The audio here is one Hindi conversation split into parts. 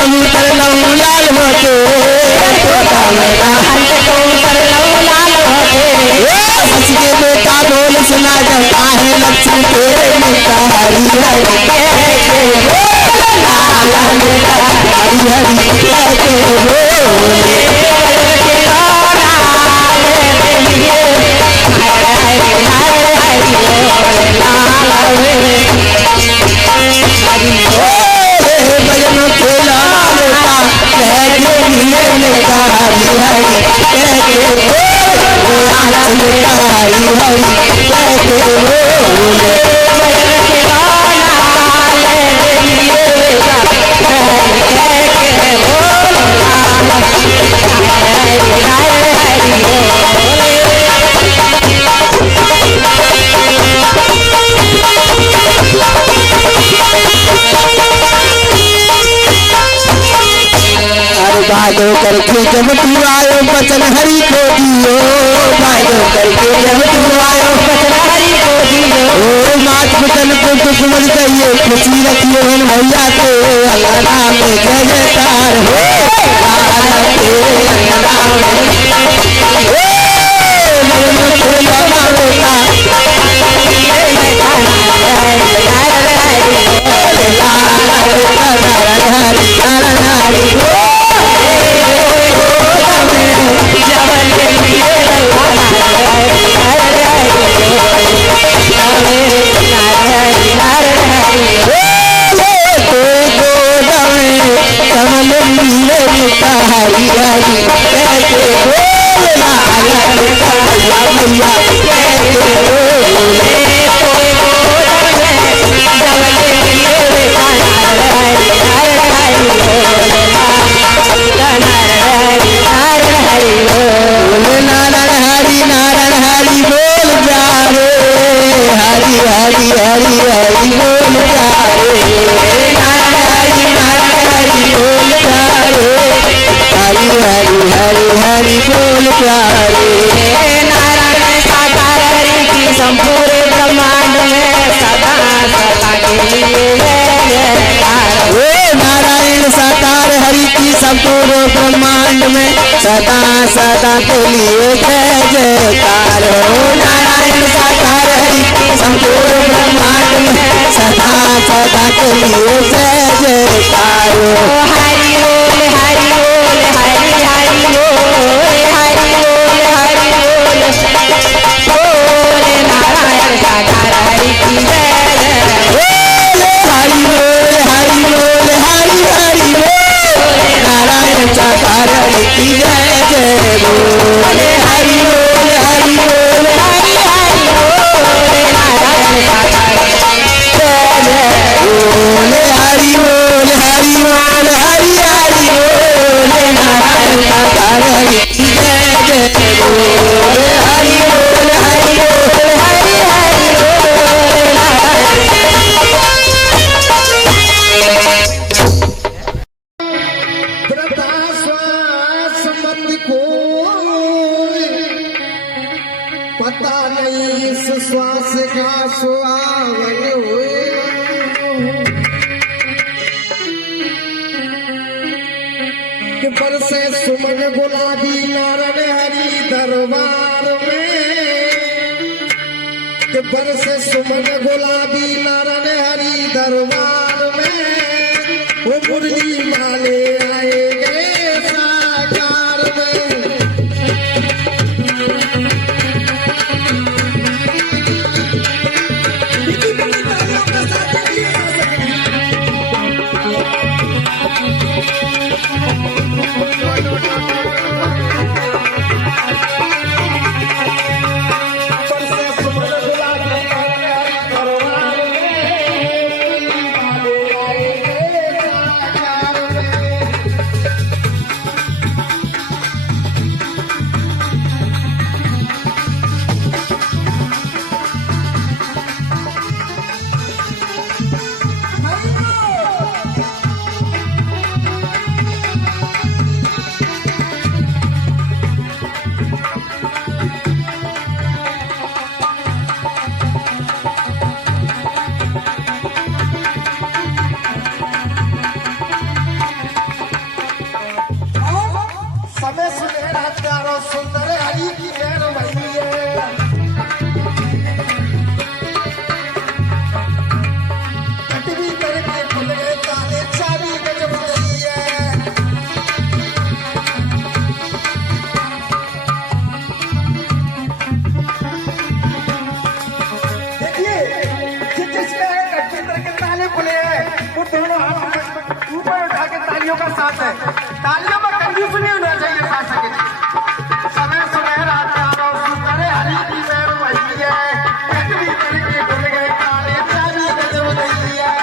कबूतर लहू लाल होते तोता मैना हंस कबूतर लहू लाल होते सच के बेटा बोल सुना जाता है लक्ष्मी तेरे बेटा हरी हरी कहते लाला बेटा हरी हरी कहते बोले बादो करके जब तू आयो बचन हरि को दियो बादो करके जब तू आयो बचन हरि को दियो ओ मात बचन को तो समझ जाइए खुशी रखियो हन भैया के अल्लाह नाम में जय जयकार हो अल्लाह के अल्लाह नाम में सदा सदा के लिए जय जयकार हो नारायण साकार हरि संपूर्ण ब्रह्मांड में सदा सदा के लिए जय जयकार हो हरि बोल हरि बोल हरि हरि बोल हरि बोल हरि बोल बोल नारायण साकार हरि की जय हरि बोल हरि बोल हरि हरि बोल नारायण साकार हरि की जय बोले हरि बोल हरि बोल हरि हरि बोल नारायण साकार बोले हरि बोल हरि बोल हरि हरि बोल नारायण साकार हरि की जय जय बोले हरि बोल हरि बोल हरि हरि बोल नारायण पता नहीं इस श्वास का सुहावन हुए कि बरसे सुमन गुलाबी नारन हरि दरबार में कि बरसे सुमन गुलाबी नारन हरि दरबार में वो मुरली वाले आएंगे साकार में दोनों हाथ ऊपर उठा के तालियों का साथ है। तालियों में कंजूस नहीं होना चाहिए साथ सके। समय समय रात चारों सुतरे हरी की मैर वही है। कटवी करके डुल गए काले प्यारी गजब नहीं है।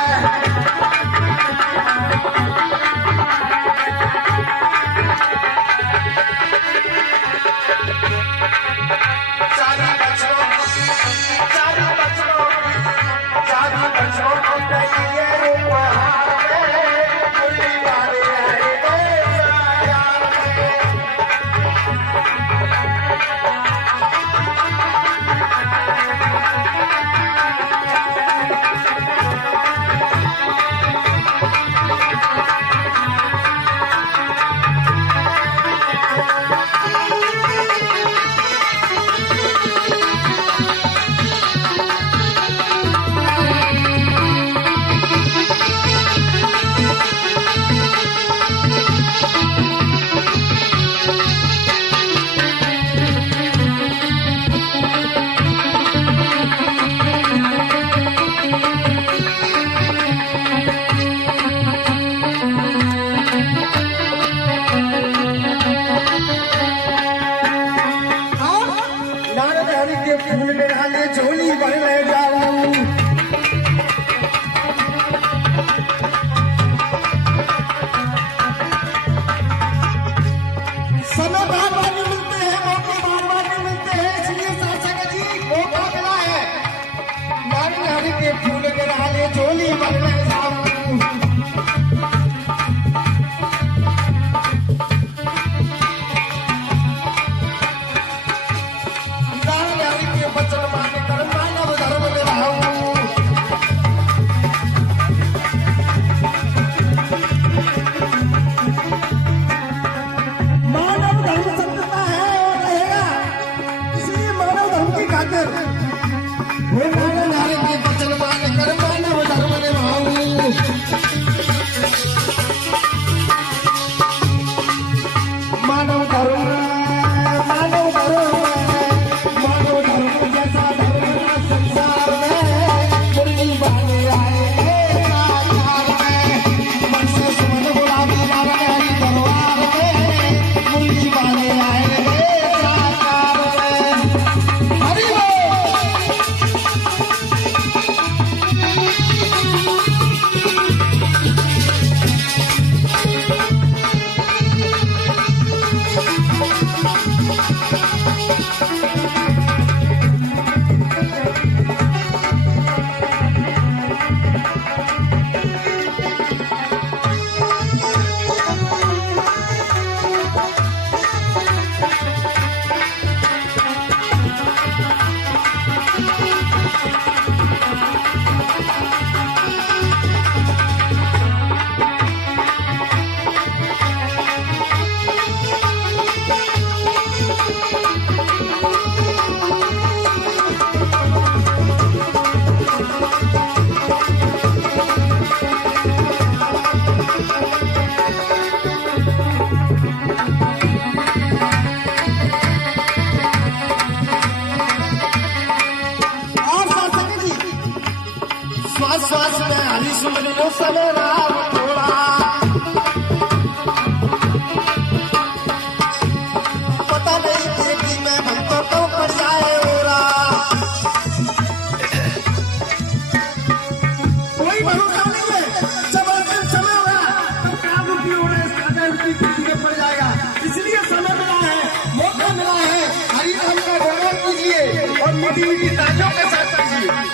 फूल में डाले झोली भर में जाऊं। समय बार बार नहीं मिलते हैं, मौके बार बार नहीं मिलते हैं, इसलिए शासक जी मौका मिला है। नारी के फूल में डाले झोली भर में जाऊं। श्वास में हरी सुमन समय राम थोड़ा। पता नहीं देखी मैं भक्तों को पड़ जाए ओरा। कोई भरोसा नहीं है, जब समय होगा तो काम की होना है, पड़ जाएगा। इसलिए समय मिला है, मौका मिला है, हरि नाम का गौरव कीजिए और मीठी मीठी तालियों के साथ कीजिए।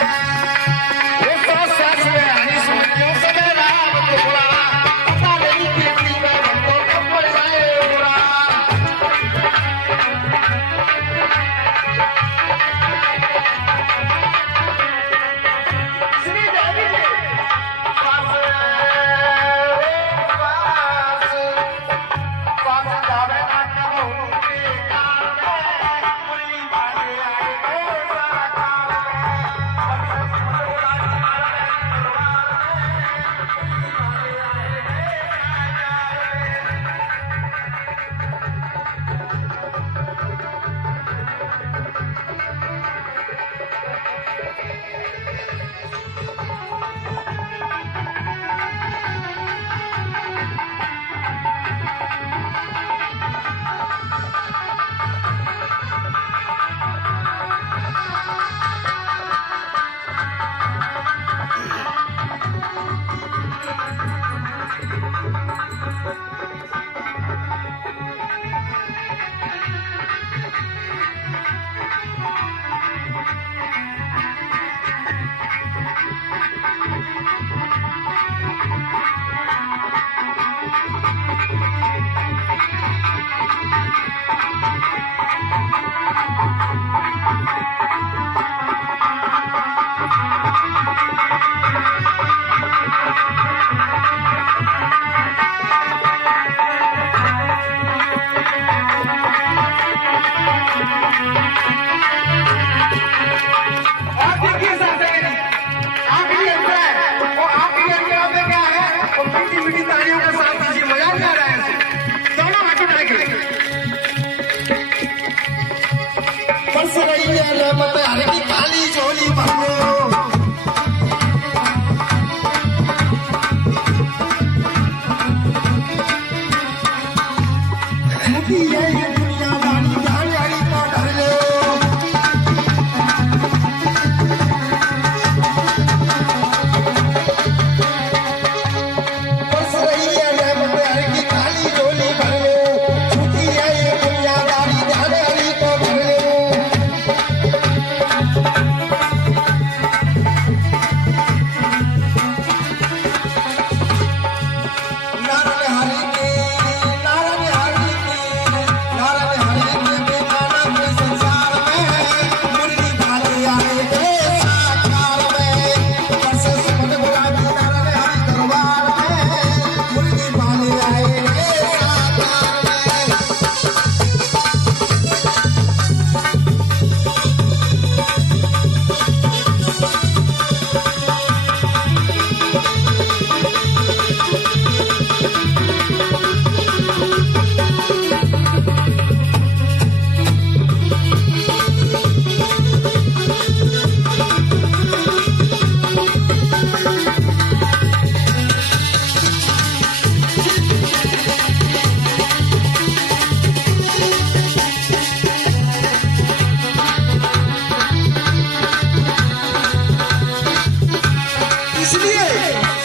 इसलिए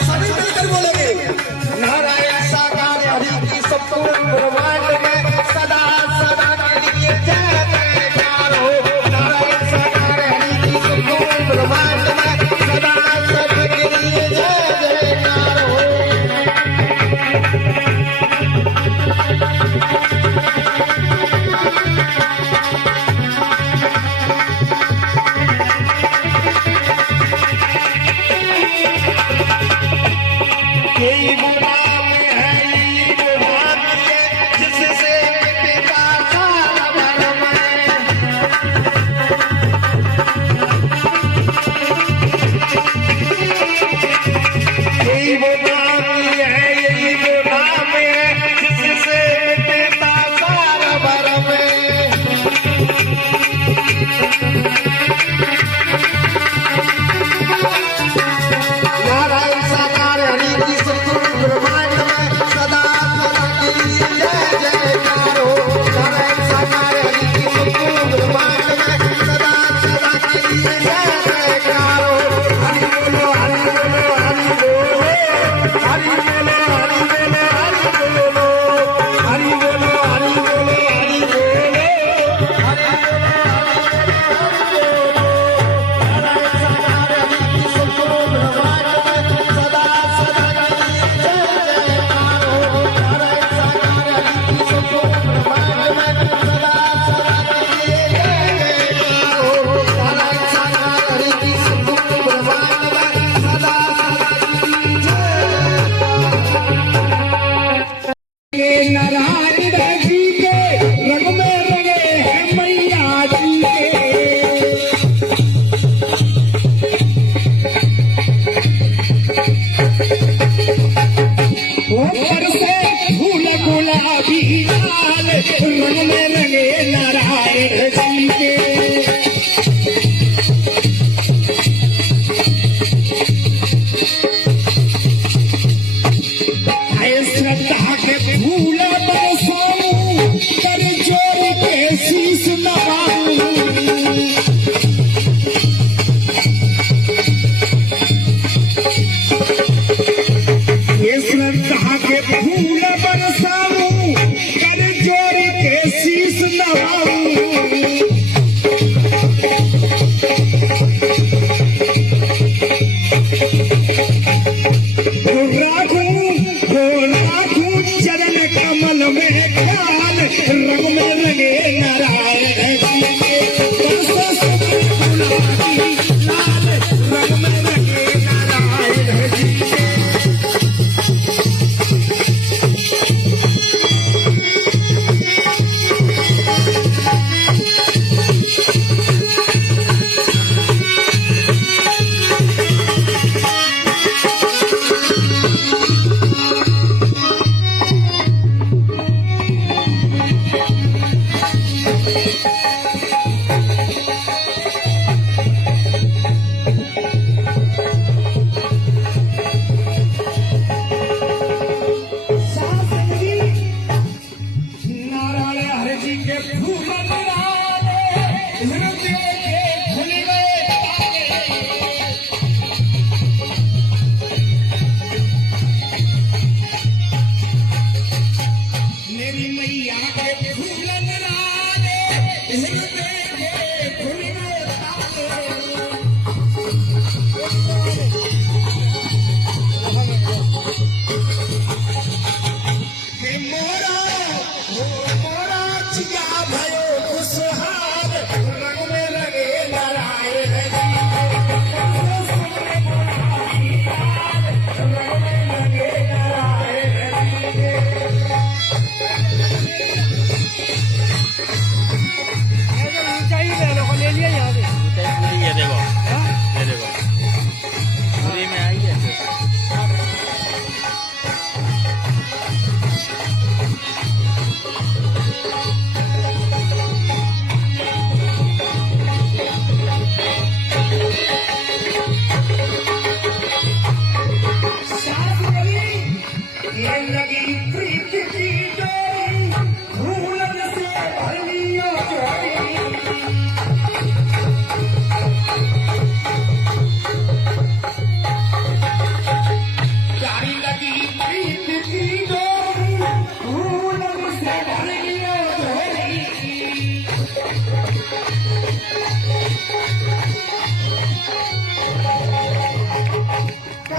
सभी मिलकर बोलेंगे नारायण साकार हरि की संपूर्ण ब्रह्मांड में सदा सदा के लिए जय जयकार हो। नारायण साकार हरि की संपूर्ण ब्रह्मांड में सदा सदा के लिए जय जयकार हो।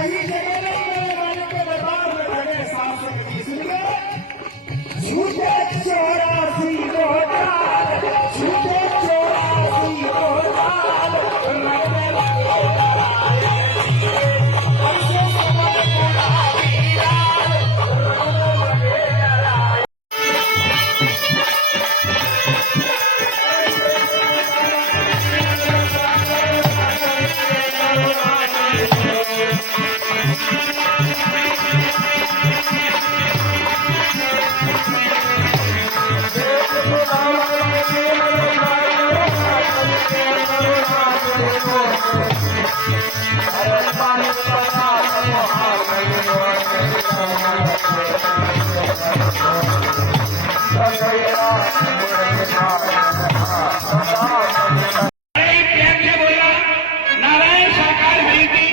कहीं जगह नहीं मेरे मालिक के दरबार में लगे सांस की सुन के झूठे चौरासी गोदाल झूठे चौरासी गोदाल लगने लगे ऐसे समय गुलाबी लाल लगने लगे नारायण साकार हरि की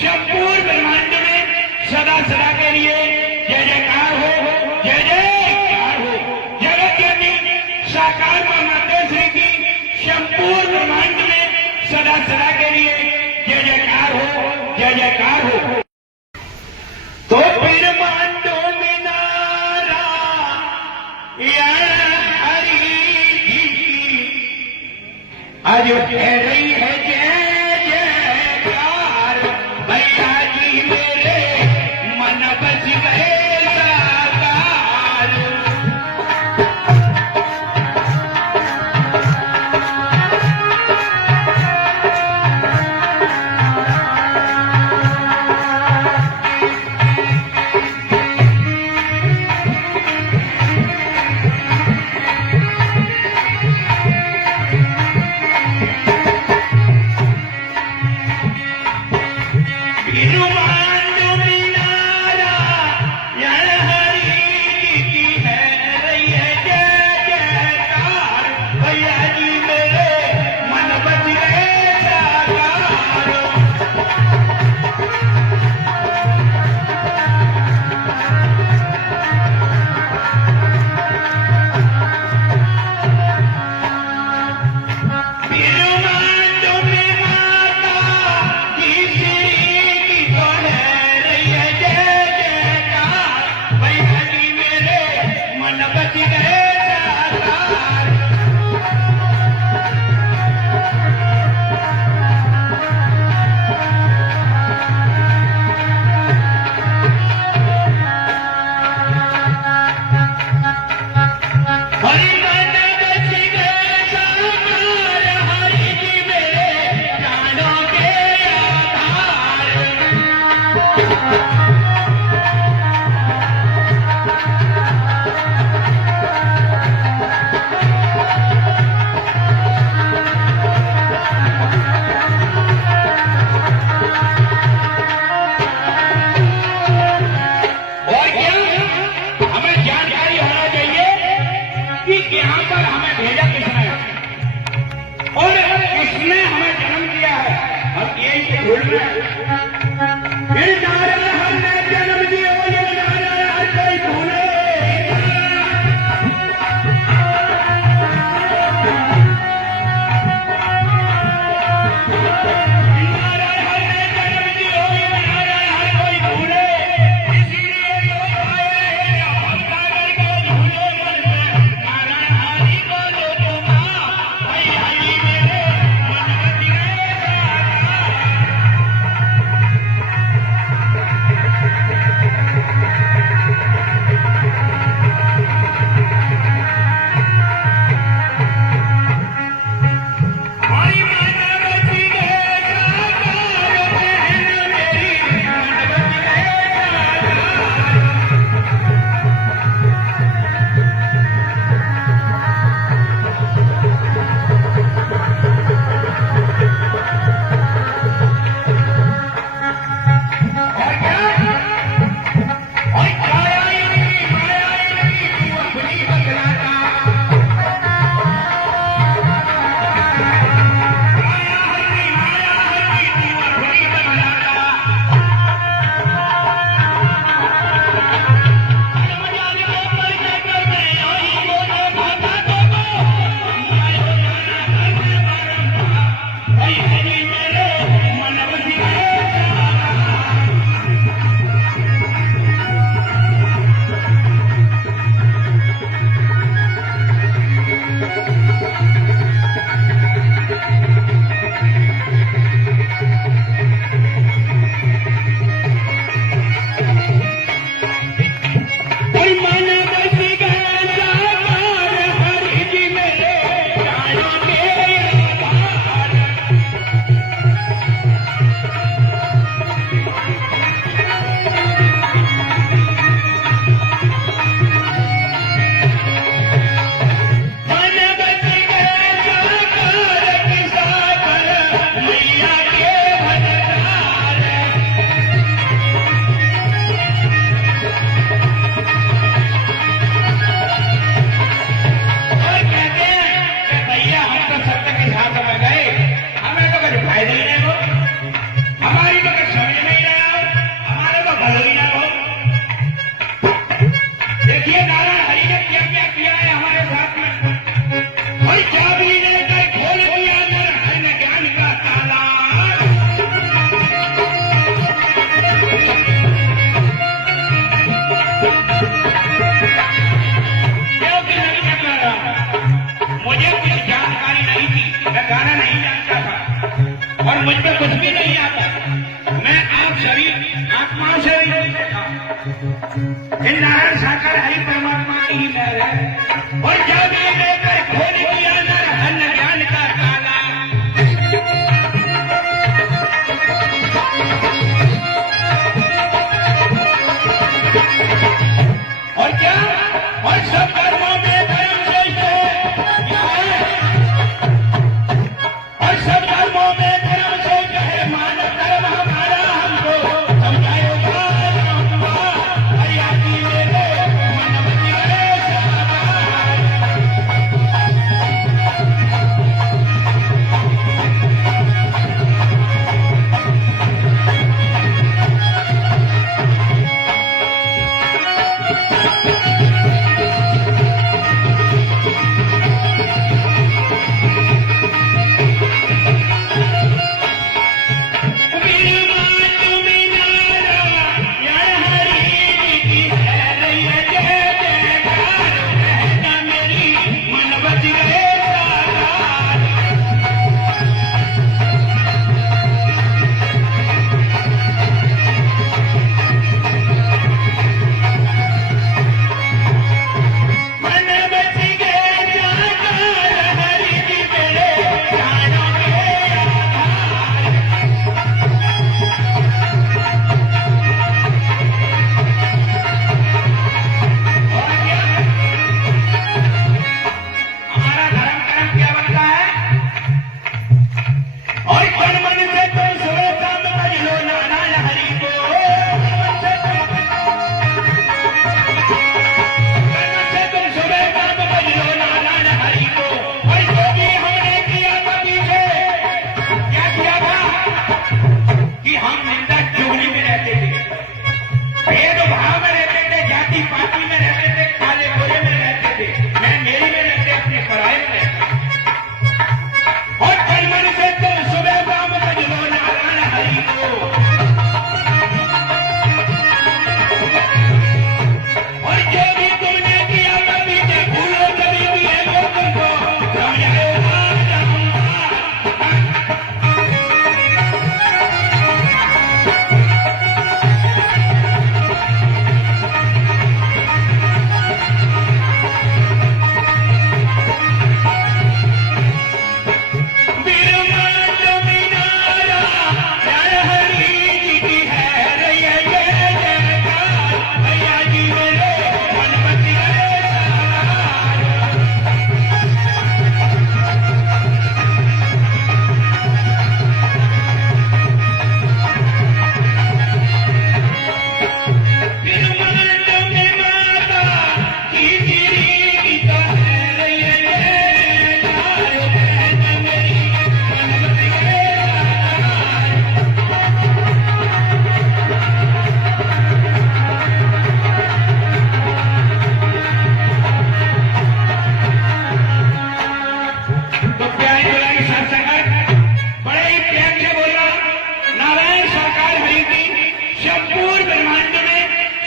संपूर्ण ब्रह्मांड में सदा सदा के लिए जय जयकार हो जय जयकार हो। जगत जननी साकार माता श्री की संपूर्ण ब्रह्मांड में सदा सदा के लिए जय जयकार हो जय जयकार हो। तो फिर मांडो में नारायण हरि जी आज कह रही है जय जयकार भैया जी मेरे मन बच गए साकार।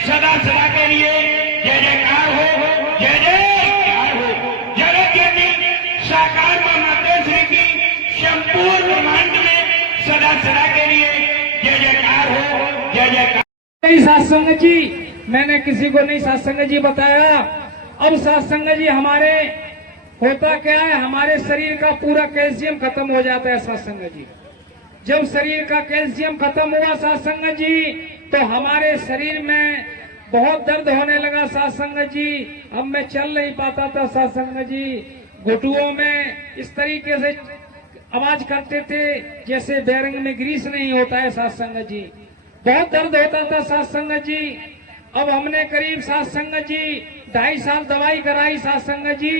सदा सदा के लिए जय जयकार हो, जय जयकार हो। जगत जननी साकार माता श्री की संपूर्ण ब्रह्मांड में सदा सदा के लिए जय जयकार हो, जय जयकार। सत्संग जी मैंने किसी को नहीं सत्संग जी बताया। अब सत्संग जी हमारे होता क्या है, हमारे शरीर का पूरा कैल्शियम खत्म हो जाता है सत्संग जी। जब शरीर का कैल्शियम खत्म हुआ सत्संग जी तो हमारे शरीर में बहुत दर्द होने लगा सत्संग जी। अब मैं चल नहीं पाता था सत्संग जी। घुटुओं में इस तरीके से आवाज करते थे जैसे बैरंग में ग्रीस नहीं होता है सत्संग जी। बहुत दर्द होता था सत्संग जी। अब हमने करीब सत्संग जी 2.5 साल दवाई कराई सत्संग जी।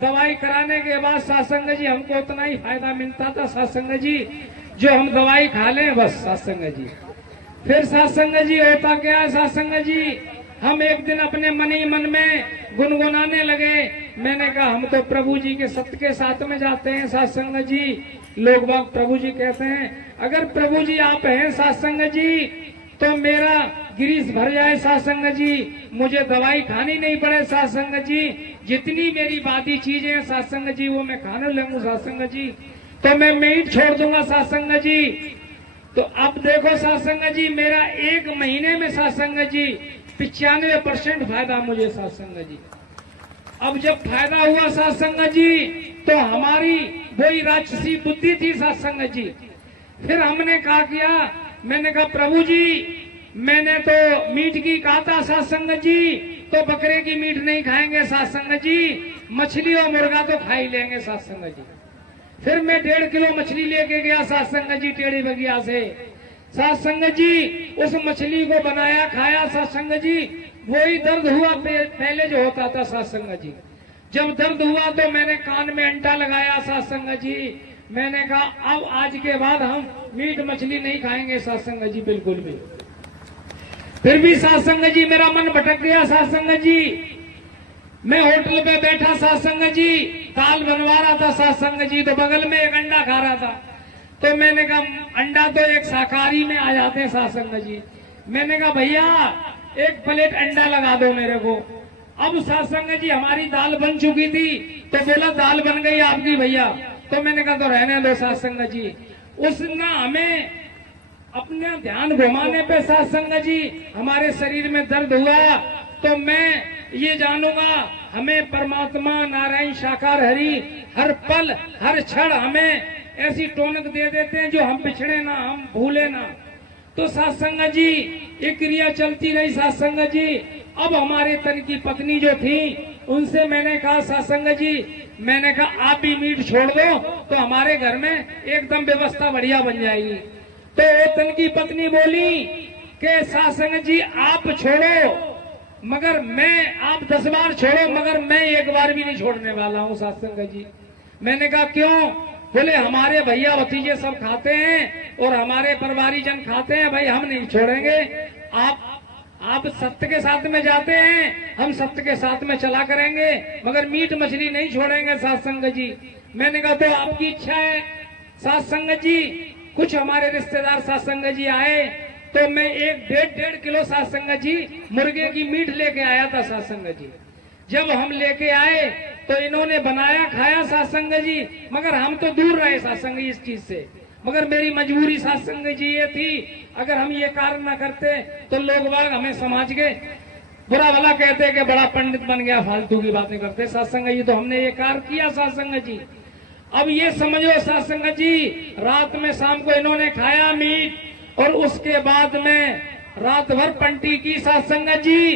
दवाई कराने के बाद सत्संग जी हमको उतना ही फायदा मिलता था सत्संग जी जो हम दवाई खा लें बस सत्संग जी। फिर सत्संग जी होता क्या है सत्संग जी, हम एक दिन अपने मन ही मन में गुनगुनाने लगे। मैंने कहा हम तो प्रभु जी के सत्य के साथ में जाते हैं सत्संग जी। लोग बाग प्रभु जी कहते हैं अगर प्रभु जी आप हैं सत्संग जी तो मेरा गिरीश भर जाए सत्संग जी, मुझे दवाई खानी नहीं पड़े सत्संग जी। जितनी मेरी बादी चीजें हैं सत्संग जी वो मैं खाने लगूं सत्संग जी, तो मैं मीट छोड़ दूंगा सत्संग जी। तो अब देखो सत्संग जी मेरा 1 महीने में सत्संग जी 95% फायदा मुझे सत्संग जी। अब जब फायदा हुआ सत्संग जी तो हमारी वही राक्षसी बुद्धि थी सत्संग जी। फिर हमने कहा किया, मैंने कहा प्रभु जी मैंने तो मीट की कहा था सत्संग जी, तो बकरे की मीट नहीं खाएंगे सत्संग जी, मछली और मुर्गा तो खा ही लेंगे सत्संग जी। फिर मैं 1.5 किलो मछली लेके गया सत्संग जी टेढ़ी बगिया से। सत्संग जी उस मछली को बनाया खाया सत्संग जी। वही दर्द हुआ पहले जो होता था सत्संग जी। जब दर्द हुआ तो मैंने कान में अंटा लगाया सत्संग जी। मैंने कहा अब आज के बाद हम मीट मछली नहीं खाएंगे सत्संग जी बिल्कुल भी। फिर भी सत्संग जी मेरा मन भटक गया सत्संग जी। मैं होटल पे बैठा सत्संग जी, दाल बनवा रहा था सत्संग जी, तो बगल में एक अंडा खा रहा था। तो मैंने कहा अंडा तो एक शाकाहारी में आ जाते हैं सत्संग जी। मैंने कहा भैया 1 प्लेट अंडा लगा दो मेरे को। अब सत्संग जी हमारी दाल बन चुकी थी तो बोला दाल बन गई आपकी भैया। तो मैंने कहा तो रहने दो सत्संग जी। उसने हमें अपने ध्यान घुमाने पे सत्संग जी हमारे शरीर में दर्द हुआ। तो मैं ये जानूंगा हमें परमात्मा नारायण साकार हरि हर पल हर क्षण हमें ऐसी टोनक दे देते हैं जो हम पिछड़े ना, हम भूले ना। तो सत्संग जी ये क्रिया चलती रही सत्संग जी। अब हमारे तन की पत्नी जो थी उनसे मैंने कहा सत्संग जी, मैंने कहा आप भी मीट छोड़ दो तो हमारे घर में एकदम व्यवस्था बढ़िया बन जाएगी। तो तन की पत्नी बोली कि सत्संग जी आप छोड़ो मगर मैं, आप 10 बार छोड़ो मगर मैं 1 बार भी नहीं छोड़ने वाला हूँ सत्संग जी। मैंने कहा क्यों? बोले हमारे भैया भतीजे सब खाते हैं और हमारे परिवारी जन खाते हैं, भाई हम नहीं छोड़ेंगे। आप सत्य के साथ में जाते हैं, हम सत्य के साथ में चला करेंगे मगर मीट मछली नहीं छोड़ेंगे सत्संग जी। मैंने कहा तो आपकी इच्छा है सत्संग जी। कुछ हमारे रिश्तेदार सत्संग जी आए तो मैं 1.5 किलो सत्संग जी मुर्गे की मीट लेके आया था सत्संग जी। जब हम लेके आए तो इन्होंने बनाया खाया सत्संग जी, मगर हम तो दूर रहे सत्संग जी इस चीज से। मगर मेरी मजबूरी सत्संग जी ये थी, अगर हम ये कार्य न करते तो लोग बाग हमें समाज के बुरा भला कहते कि बड़ा पंडित बन गया, फालतू की बातें करते सत्संग जी। तो हमने ये कार्य किया सत्संग जी। अब ये समझो सत्संग जी रात में शाम को इन्होंने खाया मीट और उसके बाद में रात भर पंटी की सत्संग जी।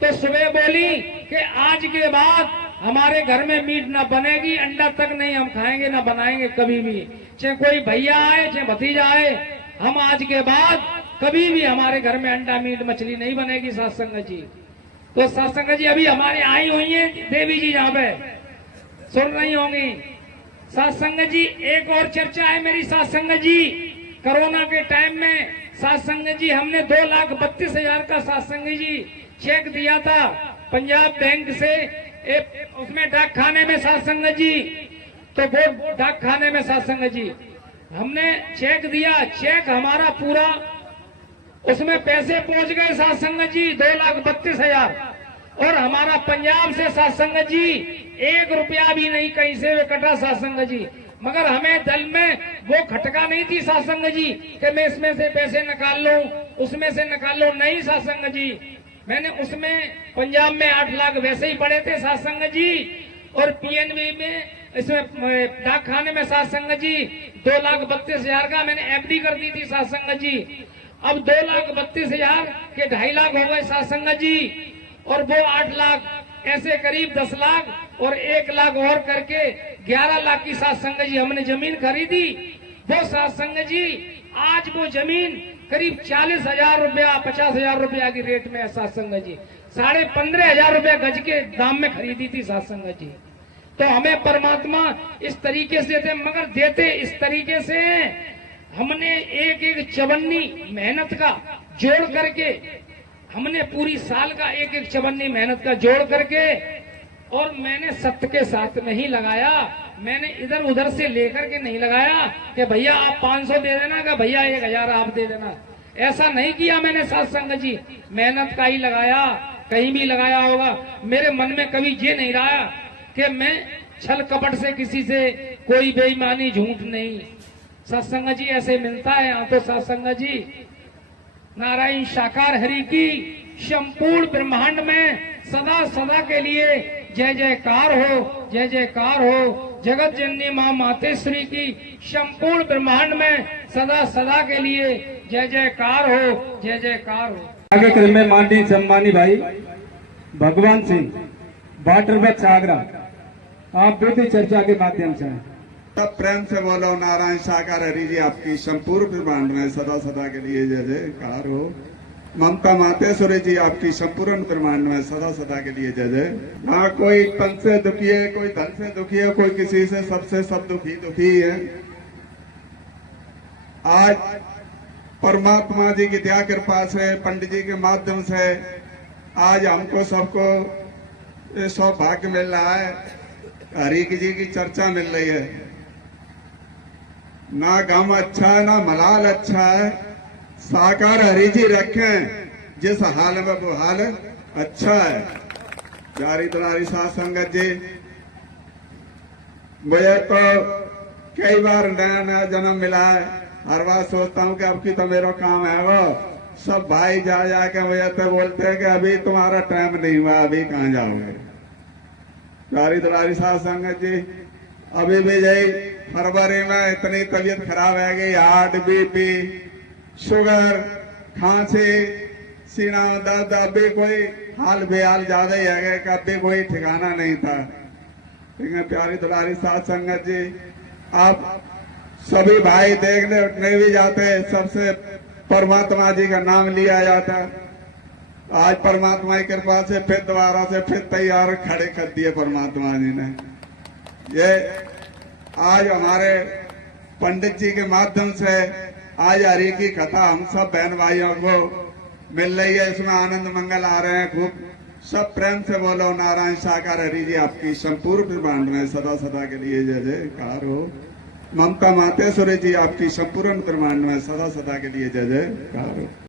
तो सुबह बोली कि आज के बाद हमारे घर में मीट ना बनेगी, अंडा तक नहीं हम खाएंगे ना बनाएंगे कभी भी, चाहे कोई भैया आए चाहे भतीजा आए, हम आज के बाद कभी भी हमारे घर में अंडा मीट मछली नहीं बनेगी सत्संग जी। तो सत्संग जी अभी हमारे आई हुई है देवी जी यहाँ पे सुन रही होंगी सत्संग जी। एक और चर्चा है मेरी सत्संग जी, कोरोना के टाइम में सत्संग जी हमने 2,32,000 का सत्संग जी चेक दिया था पंजाब बैंक से, उसमें डाक खाने में सत्संग जी। तो वो डाक खाने में सत्संग जी हमने चेक दिया, चेक हमारा पूरा उसमें पैसे पहुंच गए साथ संगत जी 2,32,000। और हमारा पंजाब से साथ संगत जी 1 रुपया भी नहीं कहीं से वे कटा साथ संगत जी। मगर हमें दल में वो खटका नहीं थी साथ संगत जी कि मैं इसमें से पैसे निकाल लूं, उसमें से निकाल लूं। नहीं साथ संगत जी, मैंने उसमें पंजाब में 8 लाख वैसे ही पड़े थे साथ संगत जी। और पीएनबी में इसमें डाक खाने में साथ संगत जी 2,32,000 का मैंने एफडी कर दी थी साथ संगत जी। अब 2,32,000 के 2.5 लाख हो गए साथ संगत जी। और वो 8 लाख ऐसे करीब 10 लाख और 1 लाख और करके 11 लाख की साथ संगत जी हमने जमीन खरीदी। वो साथ संगत जी आज वो जमीन करीब 40,000 रुपया 50,000 रुपया की रेट में है साथ संगत जी। 15,500 रुपया गज के दाम में खरीदी थी साथ संगत जी। तो हमें परमात्मा इस तरीके से देते, मगर देते इस तरीके से हमने एक एक चवन्नी मेहनत का जोड़ करके, हमने पूरी साल का एक एक चवन्नी मेहनत का जोड़ करके, और मैंने सत्य के साथ नहीं लगाया। मैंने इधर उधर से लेकर के नहीं लगाया कि भैया आप 500 दे देना, कि भैया 1,000 आप दे देना। ऐसा नहीं किया मैंने साथ संगत जी। मेहनत का ही लगाया, कहीं भी लगाया होगा। मेरे मन में कभी ये नहीं रहा कि मैं छल कपट से किसी से कोई बेईमानी झूठ नहीं। सत्संग जी ऐसे मिलता है यहाँ तो सत्संग जी नारायण साकार हरि की संपूर्ण ब्रह्मांड में सदा सदा के लिए जय जयकार हो, जय जयकार हो। जगत जननी माँ मातेश्वरी की संपूर्ण ब्रह्मांड में सदा सदा के लिए जय जयकार हो, जय जयकार हो। आगे क्रम में माननीय सम्मानी भाई भगवान सिंह वाटर बक्स आगरा, आप विधि चर्चा के माध्यम से सब प्रेम से बोलो नारायण साकार हरि जी आपकी संपूर्ण ब्रह्मांड में सदा सदा के लिए जय जयकार हो। ममता मातेश्वरी जी आपकी संपूर्ण ब्रह्मांड में सदा सदा के लिए जय जय। ना कोई तन से दुखी है, कोई धन से दुखी है, कोई किसी से, सबसे सब दुखी है। आज परमात्मा जी की दया कृपा से, पंडित जी के माध्यम से आज हमको सबको सौभाग्य मिल रहा है, हरि जी की चर्चा मिल रही है। ना गम अच्छा है, ना मलाल अच्छा है। साकार हरि जी रखें जिस हाल में वो हाल अच्छा है। प्यारी दुलारी साथ संगत जी, मुझे तो कई बार नया नया जन्म मिला है। हर बार सोचता हूँ कि अब की तो मेरा काम है वो। सब भाई जा जाके मुझे तो बोलते हैं कि अभी तुम्हारा टाइम नहीं हुआ, अभी कहाँ जाओगे। प्यारी दुलारी साथ संगत जी, अभी भी यही फरवरी में इतनी तबीयत खराब है कि हार्ट, बीपी, शुगर, खांसी, सीना दर्द, अभी कोई हाल बेहाल ज्यादा ही है कि अभी कोई ठिकाना नहीं था। लेकिन प्यारी दुलारी साथ संगत जी, आप सभी भाई देखने उठने भी जाते, सबसे परमात्मा जी का नाम लिया जाता। आज परमात्मा की कृपा से फिर दोबारा से फिर तैयार खड़े कर दिए परमात्मा जी ने। ये आज हमारे पंडित जी के माध्यम से आज हरि की कथा हम सब बहन भाइयों को मिल रही है। इसमें आनंद मंगल आ रहे हैं खूब। सब प्रेम से बोलो नारायण साकार हरि जी आपकी संपूर्ण ब्रह्मांड में सदा सदा के लिए जय जयकार हो। ममता मातेश्वरी जी आपकी संपूर्ण ब्रह्मांड में सदा सदा के लिए जय जयकार हो।